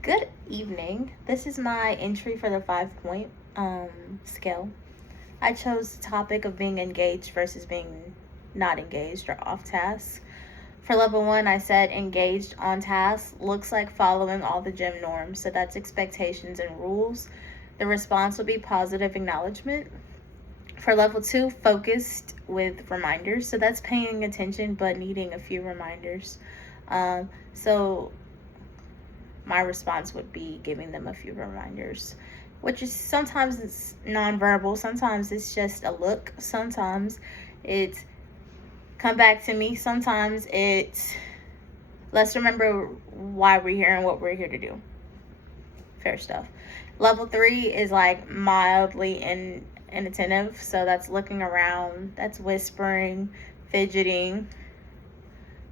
Good evening. This is my entry for the 5 point scale. I chose the topic of being engaged versus being not engaged or off task. For level 1, I said engaged on task looks like following all the gym norms. So that's expectations and rules. The response will be positive acknowledgement. For level 2, focused with reminders. So that's paying attention but needing a few reminders. So my response would be giving them a few reminders, which is sometimes it's nonverbal, sometimes it's just a look, sometimes it's come back to me, sometimes it's let's remember why we're here and what we're here to do. Fair stuff. Level 3 is like mildly inattentive, so that's looking around, that's whispering, fidgeting.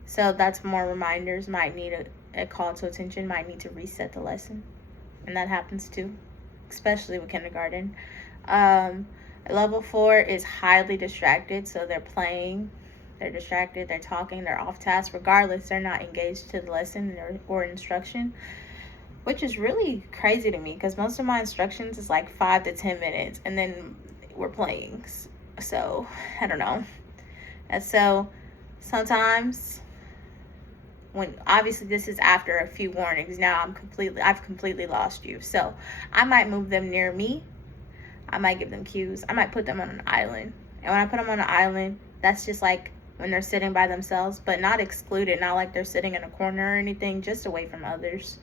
So that's more reminders, might need a call to attention, might need to reset the lesson. And that happens too, especially with kindergarten. Level 4 is highly distracted, so they're playing, they're distracted, they're talking, they're off task. Regardless, they're not engaged to the lesson or instruction, which is really crazy to me because most of my instructions is like 5 to 10 minutes and then we're playing. So I don't know. And so sometimes when obviously this is after a few warnings, now I've completely lost you. So I might move them near me. I might give them cues. I might put them on an island. And when I put them on an island, that's just like when they're sitting by themselves, but not excluded, not like they're sitting in a corner or anything, just away from others.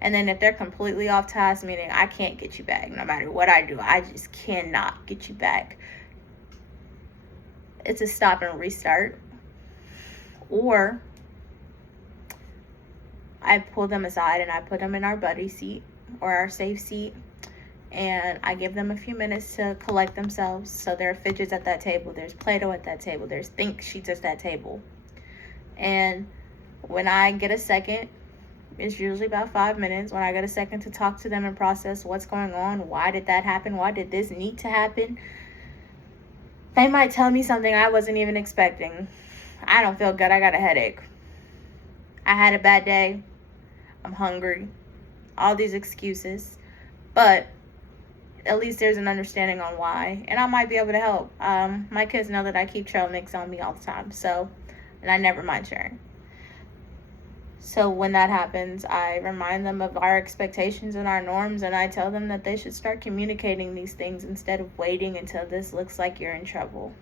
And then if they're completely off task, meaning I can't get you back, no matter what I do, I just cannot get you back, it's a stop and restart. Or I pull them aside and I put them in our buddy seat or our safe seat, and I give them a few minutes to collect themselves. So there are fidgets at that table, there's Play-Doh at that table, there's think sheets at that table. And when I get a second, it's usually about 5 minutes, when I get a second to talk to them and process what's going on, why did that happen, why did this need to happen, they might tell me something I wasn't even expecting. I don't feel good, I got a headache, I had a bad day, I'm hungry, all these excuses. But at least there's an understanding on why, and I might be able to help. My kids know that I keep trail mix on me all the time, so, and I never mind sharing. So when that happens, I remind them of our expectations and our norms, and I tell them that they should start communicating these things instead of waiting until this looks like you're in trouble.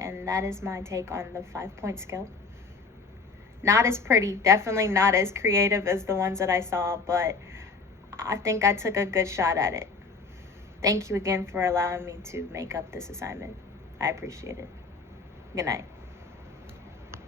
And that is my take on the 5-point scale. Not as pretty, definitely not as creative as the ones that I saw, but I think I took a good shot at it. Thank you again for allowing me to make up this assignment. I appreciate it. Good night.